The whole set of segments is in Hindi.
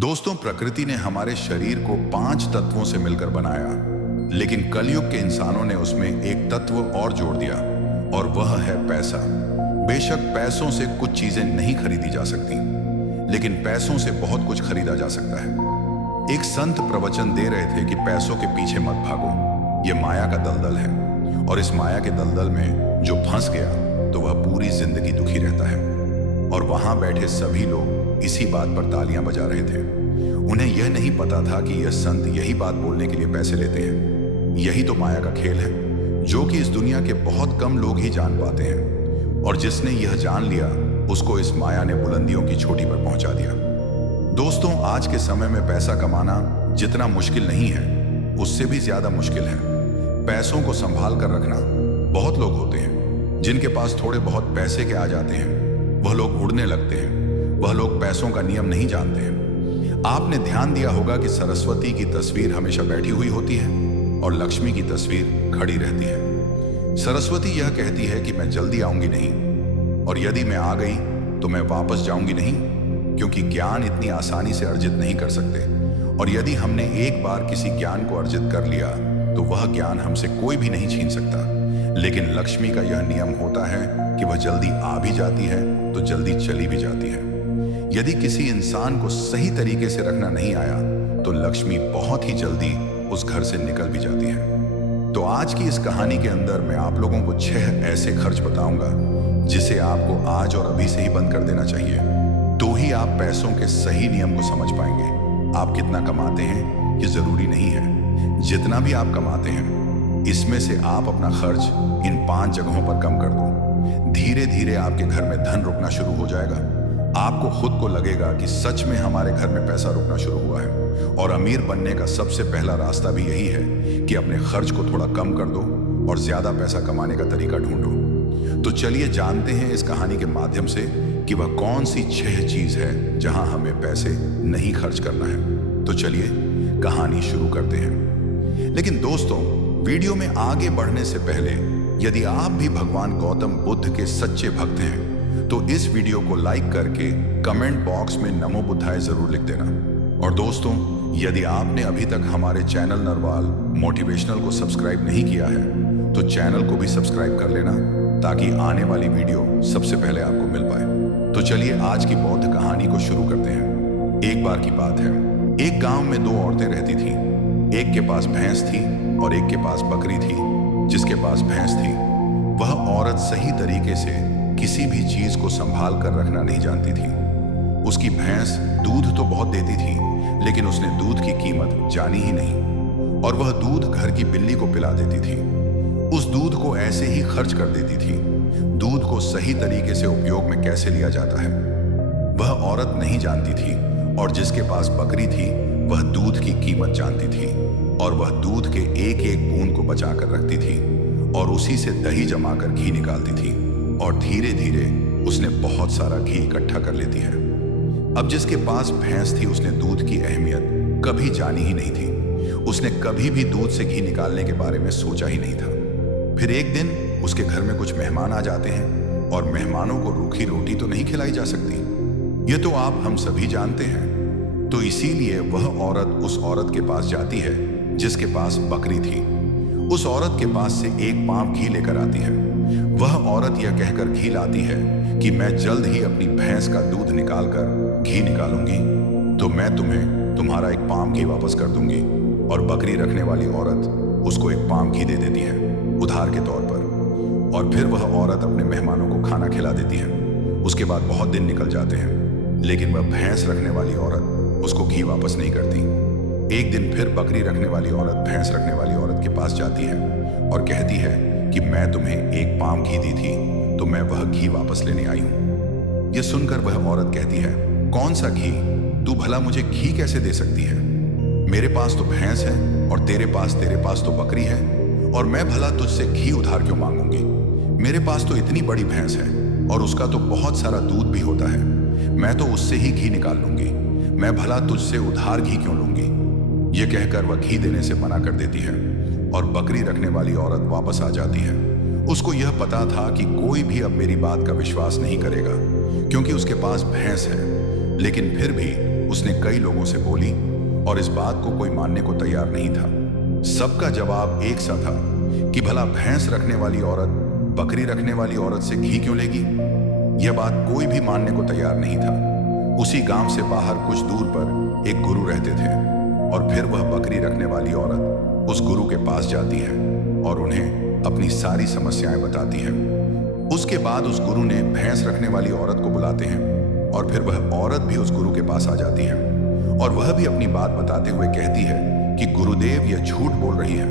दोस्तों, प्रकृति ने हमारे शरीर को 5 तत्वों से मिलकर बनाया, लेकिन कलयुग के इंसानों ने उसमें एक तत्व और जोड़ दिया और वह है पैसा। बेशक पैसों से कुछ चीजें नहीं खरीदी जा सकती, लेकिन पैसों से बहुत कुछ खरीदा जा सकता है। एक संत प्रवचन दे रहे थे कि पैसों के पीछे मत भागो, यह माया का दलदल है और इस माया के दलदल में जो फंस गया तो वह पूरी जिंदगी दुखी रहता है। और वहां बैठे सभी लोग इसी बात पर तालियां बजा रहे थे। उन्हें यह नहीं पता था कि यह संत यही बात बोलने के लिए पैसे लेते हैं। यही तो माया का खेल है, जो कि इस दुनिया के बहुत कम लोग ही जान पाते हैं, और जिसने यह जान लिया उसको इस माया ने बुलंदियों की चोटी पर पहुंचा दिया। दोस्तों, आज के समय में पैसा कमाना जितना मुश्किल नहीं है, उससे भी ज्यादा मुश्किल है पैसों को संभाल कर रखना। बहुत लोग होते हैं जिनके पास थोड़े बहुत पैसे के आ जाते हैं, वह लोग उड़ने लगते हैं। वह लोग पैसों का नियम नहीं जानते हैं। आपने ध्यान दिया होगा कि सरस्वती की तस्वीर हमेशा बैठी हुई होती है और लक्ष्मी की तस्वीर खड़ी रहती है। सरस्वती यह कहती है कि मैं जल्दी आऊंगी नहीं, और यदि मैं आ गई तो मैं वापस जाऊंगी नहीं, क्योंकि ज्ञान इतनी आसानी से अर्जित नहीं कर सकते। और यदि हमने एक बार किसी ज्ञान को अर्जित कर लिया तो वह ज्ञान हमसे कोई भी नहीं छीन सकता। लेकिन लक्ष्मी का यह नियम होता है कि वह जल्दी आ भी जाती है तो जल्दी चली भी जाती है। यदि किसी इंसान को सही तरीके से रखना नहीं आया तो लक्ष्मी बहुत ही जल्दी उस घर से निकल भी जाती है। तो आज की इस कहानी के अंदर मैं आप लोगों को 6 ऐसे खर्च बताऊंगा जिसे आपको आज और अभी से ही बंद कर देना चाहिए। तो ही आप पैसों के सही नियम को समझ पाएंगे। आप कितना कमाते हैं ये जरूरी नहीं है, जितना भी आप कमाते हैं इसमें से आप अपना खर्च इन 5 जगहों पर कम कर दो। धीरे धीरे आपके घर में धन रुकना शुरू हो जाएगा। आपको खुद को लगेगा कि सच में हमारे घर में पैसा रुकना शुरू हुआ है। और अमीर बनने का सबसे पहला रास्ता भी यही है कि अपने खर्च को थोड़ा कम कर दो और ज्यादा पैसा कमाने का तरीका ढूंढो। तो चलिए जानते हैं इस कहानी के माध्यम से कि वह कौन सी 6 चीज है जहां हमें पैसे नहीं खर्च करना है। तो चलिए कहानी शुरू करते हैं। लेकिन दोस्तों, वीडियो में आगे बढ़ने से पहले यदि आप भी भगवान गौतम बुद्ध के सच्चे भक्त हैं तो इस वीडियो को लाइक करके कमेंट बॉक्स में नमो बुद्धाय जरूर लिख देना। और दोस्तों, यदि आपने अभी तक हमारे चैनल नरवाल मोटिवेशनल को सब्सक्राइब नहीं किया है तो चैनल को भी सब्सक्राइब कर लेना, ताकि आने वाली वीडियो सबसे पहले आपको मिल पाए। तो चलिए आज की बौद्ध कहानी को शुरू करते हैं। एक बार की बात है, एक गांव में 2 औरतें रहती थीं। एक के पास भैंस थी और एक के पास बकरी थी। जिसके पास भैंस थी वह औरत सही तरीके से किसी भी चीज को संभाल कर रखना नहीं जानती थी। उसकी भैंस दूध तो बहुत देती थी, लेकिन उसने दूध की कीमत जानी ही नहीं, और वह दूध घर की बिल्ली को पिला देती थी। उस दूध को ऐसे ही खर्च कर देती थी। दूध को सही तरीके से उपयोग में कैसे लिया जाता है वह औरत नहीं जानती थी। और जिसके पास बकरी थी वह दूध की कीमत जानती थी, और वह दूध के एक एक बूंद को बचा कर रखती थी और उसी से दही जमाकर घी निकालती थी, और धीरे धीरे उसने बहुत सारा घी इकट्ठा कर लेती है। अब जिसके पास भैंस थी उसने दूध की अहमियत कभी जानी ही नहीं थी। उसने कभी भी दूध से घी निकालने के बारे में सोचा ही नहीं था। फिर एक दिन उसके घर में कुछ मेहमान आ जाते हैं, और मेहमानों को रूखी रोटी तो नहीं खिलाई जा सकती, ये तो आप हम सभी जानते हैं। तो इसीलिए वह औरत उस औरत के पास जाती है जिसके पास बकरी थी। उस औरत के पास से एक पाव घी लेकर आती है। वह औरत यह कहकर घी लाती है कि मैं जल्द ही अपनी भैंस का दूध निकालकर घी निकालूंगी, तो मैं तुम्हें तुम्हारा एक पाव घी वापस कर दूंगी। और बकरी रखने वाली औरत उसको एक पाव घी दे देती है उधार के तौर पर। और फिर वह औरत अपने मेहमानों को खाना खिला देती है। उसके बाद बहुत दिन निकल जाते हैं, लेकिन वह भैंस रखने वाली औरत उसको घी वापस नहीं करती। एक दिन फिर बकरी रखने वाली औरत भैंस रखने वाली औरत के पास जाती है और कहती है कि मैं तुम्हें एक पाव घी दी थी, तो मैं वह घी वापस लेने आई हूं। यह सुनकर वह औरत कहती है, कौन सा घी? तू भला मुझे घी कैसे दे सकती है? मेरे पास तो भैंस है और तेरे पास तो बकरी है, और मैं भला तुझसे घी उधार क्यों मांगूंगी? मेरे पास तो इतनी बड़ी भैंस है और उसका तो बहुत सारा दूध भी होता है। मैं तो उससे ही घी निकाल लूंगी। मैं भला तुझसे उधार घी क्यों लूंगी? यह कहकर वह घी देने से मना कर देती है, और बकरी रखने वाली औरत वापस आ जाती है। उसको यह पता था कि कोई भी अब मेरी बात का विश्वास नहीं करेगा, क्योंकि उसके पास भैंस है। लेकिन फिर भी उसने कई लोगों से बोली और इस बात को कोई मानने को तैयार नहीं था। सबका जवाब एक सा था कि भला भैंस रखने वाली औरत बकरी रखने वाली औरत से घी क्यों लेगी। यह बात कोई भी मानने को तैयार नहीं था। उसी गांव से बाहर कुछ दूर पर एक गुरु रहते थे और फिर वह बकरी रखने वाली औरत उस गुरु के पास जाती है और उन्हें अपनी सारी समस्याएं बताती है। उसके बाद उस गुरु ने भैंस रखने वाली औरत को बुलाते हैं और फिर वह औरत भी उस गुरु के पास आ जाती है और वह भी अपनी बात बताते हुए कहती है कि गुरुदेव यह झूठ बोल रही है,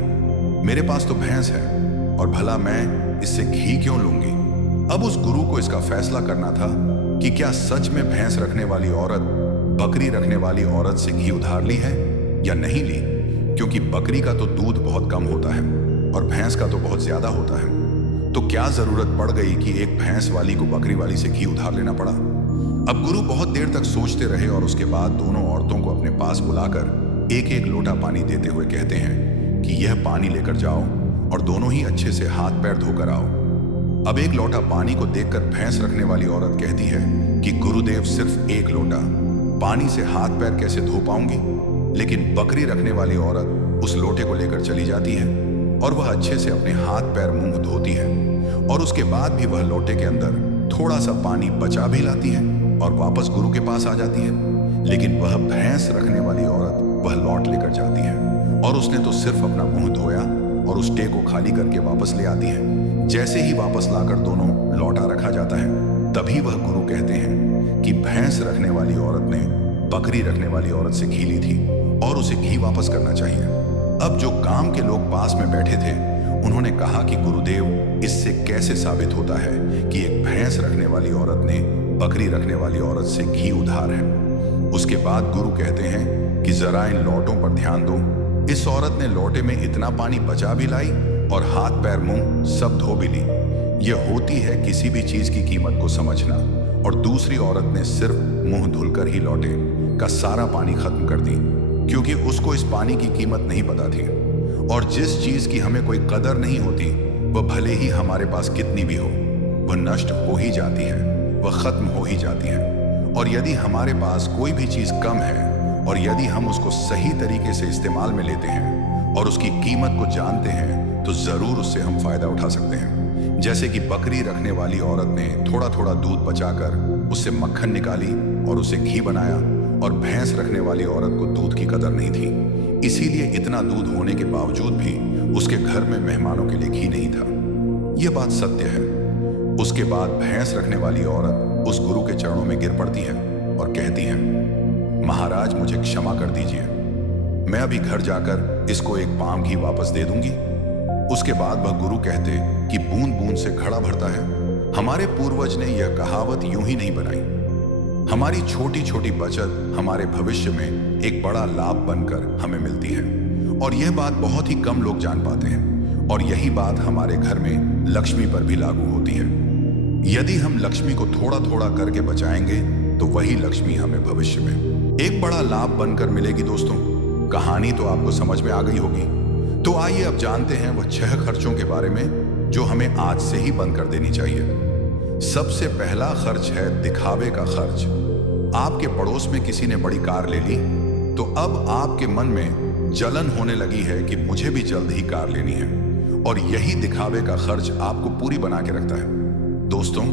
मेरे पास तो भैंस है और भला मैं इससे घी क्यों लूंगी। अब उस गुरु को इसका फैसला करना था कि क्या सच में भैंस रखने वाली औरत बकरी रखने वाली औरत से घी उधार ली है या नहीं ली, क्योंकि बकरी का तो दूध बहुत कम होता है और भैंस का तो बहुत ज्यादा होता है। तो क्या जरूरत पड़ गई कि एक भैंस वाली को बकरी वाली से घी उधार लेना पड़ा। अब गुरु बहुत देर तक सोचते रहे और उसके बाद दोनों औरतों को अपने पास बुलाकर एक एक लोटा पानी देते हुए कहते हैं कि यह पानी लेकर जाओ और दोनों ही अच्छे से हाथ पैर धोकर आओ। अब एक लोटा पानी को देखकर भैंस रखने वाली औरत कहती है कि गुरुदेव सिर्फ एक लोटा पानी से हाथ पैर कैसे धो पाऊंगी। लेकिन बकरी रखने वाली औरत उस लोटे को लेकर चली जाती है और वह अच्छे से अपने हाथ पैर मुंह धोती है और उसके बाद भी वह लोटे के अंदर थोड़ा सा पानी बचा भी लाती है और वापस गुरु के पास आ जाती है। लेकिन वह भैंस रखने वाली औरत वह लौट लेकर जाती है और उसने तो सिर्फ अपना मुंह धोया और उस टे को खाली करके वापस ले आती है। जैसे ही वापस लाकर दोनों लौटा रखा जाता है तभी वह गुरु कहते हैं कि भैंस रखने वाली औरत ने बकरी रखने वाली औरत से घी ली थी और उसे घी वापस करना चाहिए। अब जो गांव के लोग पास में बैठे थे उन्होंने कहा कि गुरुदेव इससे कैसे साबित होता है कि एक भैंस रखने वाली औरत ने बकरी रखने वाली औरत से घी उधार है। उसके बाद गुरु कहते हैं कि जरा इन लौटों पर ध्यान दो। इस औरत ने लोटे में इतना पानी बचा भी लाई और हाथ पैर मुंह सब धो भी ली। यह होती है किसी भी चीज की कीमत को समझना। और दूसरी औरत ने सिर्फ मुंह धुलकर ही लोटे का सारा पानी खत्म कर दी, क्योंकि उसको इस पानी की कीमत नहीं पता थी। और जिस चीज की हमें कोई कदर नहीं होती वह भले ही हमारे पास कितनी भी हो वह नष्ट हो ही जाती है, वह खत्म हो ही जाती है। और यदि हमारे पास कोई भी चीज कम है और यदि हम उसको सही तरीके से इस्तेमाल में लेते हैं और उसकी कीमत को जानते हैं तो जरूर उससे हम फायदा उठा सकते हैं। जैसे कि बकरी रखने वाली औरत ने थोड़ा थोड़ा दूध बचाकर उससे मक्खन निकाली और उसे घी बनाया और भैंस रखने वाली औरत को दूध की कदर नहीं थी, इसीलिए इतना दूध होने के बावजूद भी उसके घर में मेहमानों के लिए घी नहीं था। यह बात सत्य है। उसके बाद भैंस रखने वाली औरत उस गुरु के चरणों में गिर पड़ती है और कहती है, महाराज मुझे क्षमा कर दीजिए, मैं अभी घर जाकर इसको एक पाम घी वापस दे दूंगी। उसके बाद वह गुरु कहते कि बूंद बूंद से घड़ा भरता है। हमारे पूर्वज ने यह कहावत यूं ही नहीं बनाई। हमारी छोटी छोटी बचत हमारे भविष्य में एक बड़ा लाभ बनकर हमें मिलती है और यह बात बहुत ही कम लोग जान पाते हैं। और यही बात हमारे घर में लक्ष्मी पर भी लागू होती है। यदि हम लक्ष्मी को थोड़ा थोड़ा करके बचाएंगे तो वही लक्ष्मी हमें भविष्य में एक बड़ा लाभ बनकर मिलेगी। दोस्तों, कहानी तो आपको समझ में आ गई होगी। तो आइए अब जानते हैं वह 6 खर्चों के बारे में जो हमें आज से ही बंद कर देनी चाहिए। सबसे पहला खर्च है दिखावे का खर्च। आपके पड़ोस में किसी ने बड़ी कार ले ली तो अब आपके मन में जलन होने लगी है कि मुझे भी जल्द ही कार लेनी है, और यही दिखावे का खर्च आपको पूरी बना के रखता है। दोस्तों,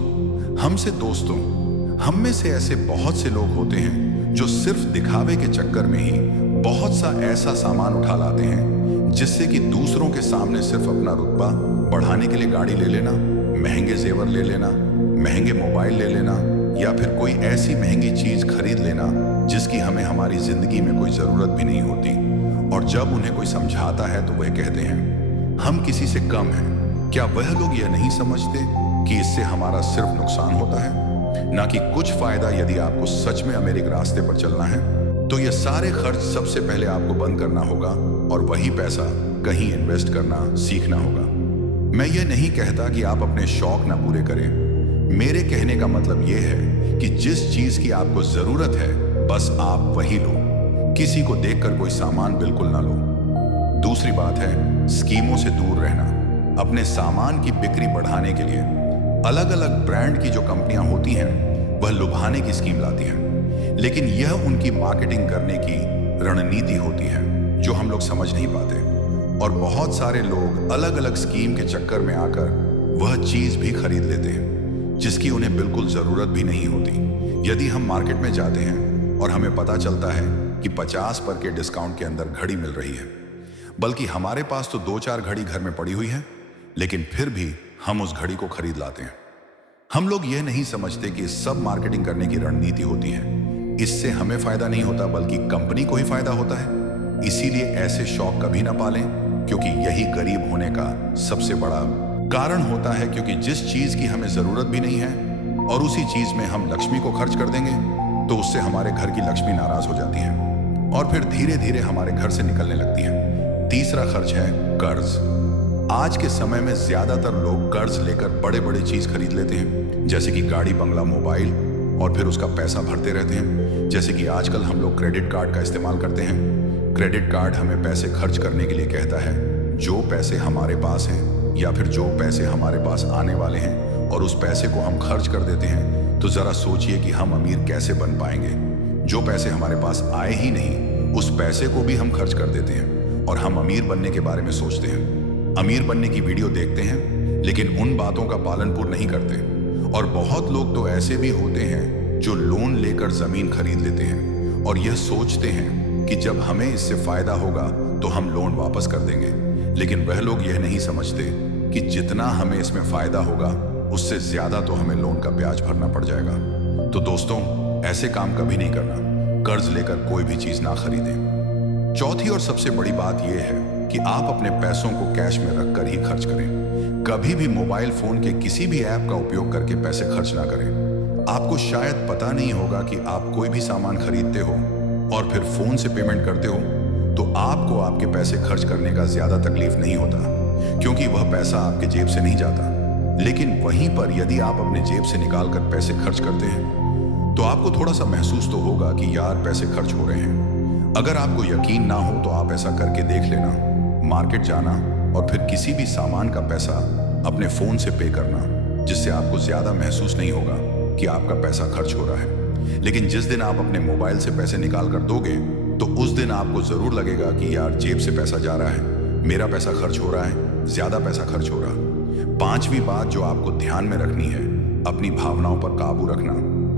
हम में से ऐसे बहुत से लोग होते हैं जो सिर्फ दिखावे के चक्कर में ही बहुत सा ऐसा सामान उठा लाते हैं जिससे कि दूसरों के सामने सिर्फ अपना रुतबा बढ़ाने के लिए गाड़ी ले लेना, महंगे जेवर ले लेना, महंगे मोबाइल ले लेना या फिर कोई ऐसी महंगी चीज खरीद लेना जिसकी हमें हमारी जिंदगी में कोई जरूरत भी नहीं होती। और जब उन्हें कोई समझाता है तो वह कहते हैं हम किसी से कम हैं। क्या वह लोग यह नहीं समझते कि इससे हमारा सिर्फ नुकसान होता है, ना कि कुछ फायदा। यदि आपको सच में अमेरिक रास्ते पर चलना है तो यह सारे खर्च सबसे पहले आपको बंद करना होगा और वही पैसा कहीं इन्वेस्ट करना सीखना होगा। मैं ये नहीं कहता कि आप अपने शौक ना पूरे करें। मेरे कहने का मतलब यह है कि जिस चीज की आपको जरूरत है बस आप वही लो, किसी को देखकर कोई सामान बिल्कुल ना लो। दूसरी बात है स्कीमों से दूर रहना। अपने सामान की बिक्री बढ़ाने के लिए अलग अलग ब्रांड की जो कंपनियां होती हैं वह लुभाने की स्कीम लाती हैं, लेकिन यह उनकी मार्केटिंग करने की रणनीति होती है जो हम लोग समझ नहीं पाते। और बहुत सारे लोग अलग अलग स्कीम के चक्कर में आकर वह चीज भी खरीद लेते हैं जिसकी उन्हें बिल्कुल जरूरत भी नहीं होती। यदि हम मार्केट में जाते हैं और हमें पता चलता है कि 50% के डिस्काउंट के अंदर घड़ी मिल रही है, बल्कि हमारे पास तो 2-4 घड़ी घर में पड़ी हुई है, लेकिन फिर भी हम उस घड़ी को खरीद लाते हैं। हम लोग यह नहीं समझते कि सब मार्केटिंग करने की रणनीति होती है। इससे हमें फायदा नहीं होता बल्कि कंपनी को ही फायदा होता है। इसीलिए ऐसे शौक कभी ना पालें, क्योंकि यही गरीब होने का सबसे बड़ा कारण होता है। क्योंकि जिस चीज की हमें जरूरत भी नहीं है और उसी चीज में हम लक्ष्मी को खर्च कर देंगे तो उससे हमारे घर की लक्ष्मी नाराज हो जाती है और फिर धीरे धीरे हमारे घर से निकलने लगती है। तीसरा खर्च है कर्ज। आज के समय में ज्यादातर लोग कर्ज लेकर बड़े बड़े चीज खरीद लेते हैं, जैसे कि गाड़ी, बंगला, मोबाइल, और फिर उसका पैसा भरते रहते हैं। जैसे कि आजकल हम लोग क्रेडिट कार्ड का इस्तेमाल करते हैं। क्रेडिट कार्ड हमें पैसे खर्च करने के लिए कहता है, जो पैसे हमारे पास हैं या फिर जो पैसे हमारे पास आने वाले हैं, और उस पैसे को हम खर्च कर देते हैं। तो जरा सोचिए कि हम अमीर कैसे बन पाएंगे। जो पैसे हमारे पास आए ही नहीं, उस पैसे को भी हम खर्च कर देते हैं और हम अमीर बनने के बारे में सोचते हैं। अमीर बनने की वीडियो देखते हैं, लेकिन उन बातों का पालन पूर्ण नहीं करते। और बहुत लोग तो ऐसे भी होते हैं जो लोन लेकर जमीन खरीद लेते हैं और यह सोचते हैं कि जब हमें इससे फायदा होगा तो हम लोन वापस कर देंगे। लेकिन वह लोग यह नहीं समझते कि जितना हमें इसमें फायदा होगा उससे ज्यादा तो हमें लोन का ब्याज भरना पड़ जाएगा। तो दोस्तों, ऐसे काम कभी नहीं करना। कर्ज लेकर कोई भी चीज ना खरीदें। चौथी और सबसे बड़ी बात यह है कि आप अपने पैसों को कैश में रखकर ही खर्च करें। कभी भी मोबाइल फोन के किसी भी ऐप का उपयोग करके पैसे खर्च ना करें। आपको शायद पता नहीं होगा कि आप कोई भी सामान खरीदते हो और फिर फोन से पेमेंट करते हो तो आपको आपके पैसे खर्च करने का ज्यादा तकलीफ नहीं होता, क्योंकि वह पैसा आपके जेब से नहीं जाता। लेकिन वहीं पर यदि आप अपने जेब से निकाल कर पैसे खर्च करते हैं तो आपको थोड़ा सा महसूस तो होगा कि यार पैसे खर्च हो रहे हैं। अगर आपको यकीन ना हो तो आप ऐसा करके देख लेना, मार्केट जाना और फिर किसी भी सामान का पैसा अपने फोन से पे करना, जिससे आपको ज्यादा महसूस नहीं होगा कि आपका पैसा खर्च हो रहा है। लेकिन जिस दिन आप अपने मोबाइल से पैसे निकाल कर दोगे तो उस दिन आपको जरूर लगेगा कि यार जेब से पैसा जा रहा है, मेरा पैसा खर्च हो रहा है, ज्यादा पैसा खर्च हो रहा। पांचवी बात जो आपको ध्यान में रखनी है, अपनी भावनाओं पर काबू रखना।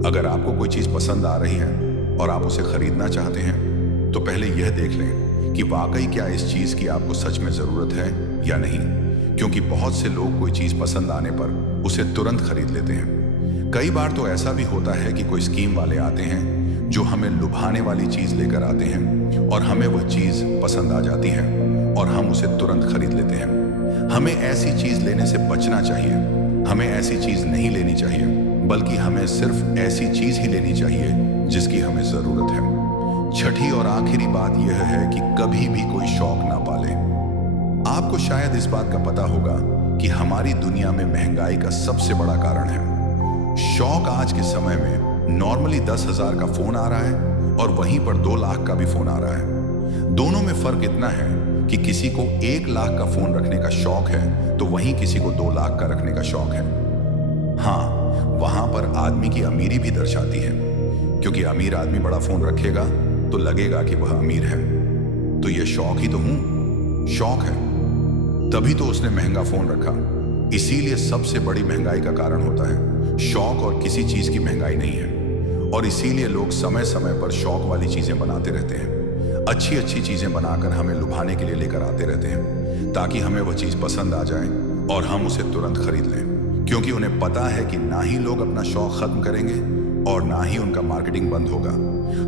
अगर आपको कोई चीज पसंद आ रही है और आप उसे खरीदना चाहते हैं तो पहले यह देख लें कि वाकई क्या इस चीज की आपको सच में जरूरत है या नहीं, क्योंकि बहुत से लोग कोई चीज पसंद आने पर उसे तुरंत खरीद लेते हैं। कई बार तो ऐसा भी होता है कि कोई स्कीम वाले आते हैं जो हमें लुभाने वाली चीज लेकर आते हैं और हमें वह चीज पसंद आ जाती है और हम उसे तुरंत खरीद लेते हैं। हमें ऐसी चीज लेने से बचना चाहिए। हमें ऐसी चीज नहीं लेनी चाहिए, बल्कि हमें सिर्फ ऐसी चीज ही लेनी चाहिए जिसकी हमें जरूरत है। छठी और आखिरी बात यह है कि कभी भी कोई शौक ना पाले। आपको शायद इस बात का पता होगा कि हमारी दुनिया में महंगाई का सबसे बड़ा कारण है शौक। आज के समय में नॉर्मली 10,000 का फोन आ रहा है और वहीं पर 2 लाख का भी फोन आ रहा है। दोनों में फर्क इतना है कि किसी को 1 लाख का फोन रखने का शौक है तो वहीं किसी को 2 लाख का रखने का शौक है। हाँ, वहां पर आदमी की अमीरी भी दर्शाती है, क्योंकि अमीर आदमी बड़ा फोन रखेगा तो लगेगा कि वह अमीर है। तो यह शौक ही तो शौक है, तभी तो उसने महंगा फोन रखा। इसीलिए सबसे बड़ी महंगाई का कारण होता है शौक, और किसी चीज की महंगाई नहीं है। और इसीलिए लोग समय समय पर शौक वाली चीजें बनाते रहते हैं। अच्छी अच्छी चीजें बनाकर हमें लुभाने के लिए लेकर आते रहते हैं, ताकि हमें वह चीज पसंद आ जाए और हम उसे तुरंत खरीद लें, क्योंकि उन्हें पता है कि ना ही लोग अपना शौक खत्म करेंगे और ना ही उनका मार्केटिंग बंद होगा।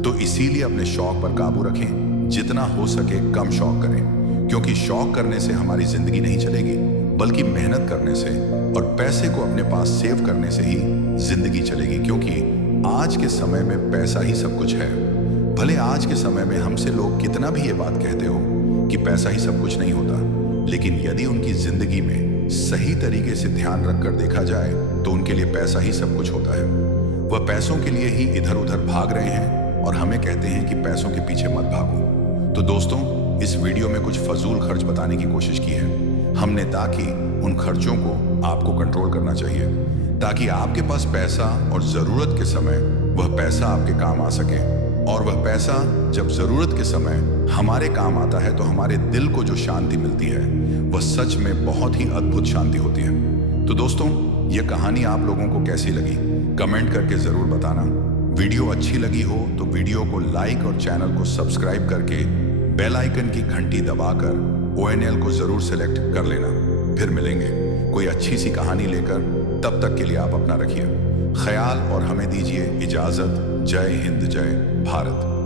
तो इसीलिए अपने शौक पर काबू रखें, जितना हो सके कम शौक करें, क्योंकि शौक करने से हमारी जिंदगी नहीं चलेगी, बल्कि मेहनत करने से और पैसे को अपने पास सेव करने से ही जिंदगी चलेगी। क्योंकि आज के समय में पैसा ही सब कुछ है। भले आज के समय में हमसे लोग कितना भी ये बात कहते हो कि पैसा ही सब कुछ नहीं होता, लेकिन यदि उनकी जिंदगी में सही तरीके से ध्यान रखकर देखा जाए तो उनके लिए पैसा ही सब कुछ होता है। वह पैसों के लिए ही इधर उधर भाग रहे हैं और हमें कहते हैं कि पैसों के पीछे मत भागो। तो दोस्तों, इस वीडियो में कुछ फजूल खर्च बताने की कोशिश की है हमने, ताकि उन खर्चों को आपको कंट्रोल करना चाहिए, ताकि आपके पास पैसा और जरूरत के समय वह पैसा आपके काम आ सके। और वह पैसा जब जरूरत के समय हमारे काम आता है तो हमारे दिल को जो शांति मिलती है वह सच में बहुत ही अद्भुत शांति होती है। तो दोस्तों, यह कहानी आप लोगों को कैसी लगी कमेंट करके जरूर बताना। वीडियो अच्छी लगी हो तो वीडियो को लाइक और चैनल को सब्सक्राइब करके बेल आइकन की घंटी दबाकर ONL को जरूर सिलेक्ट कर लेना। फिर मिलेंगे कोई अच्छी सी कहानी लेकर। तब तक के लिए आप अपना रखिए ख्याल और हमें दीजिए इजाजत। जय हिंद, जय भारत।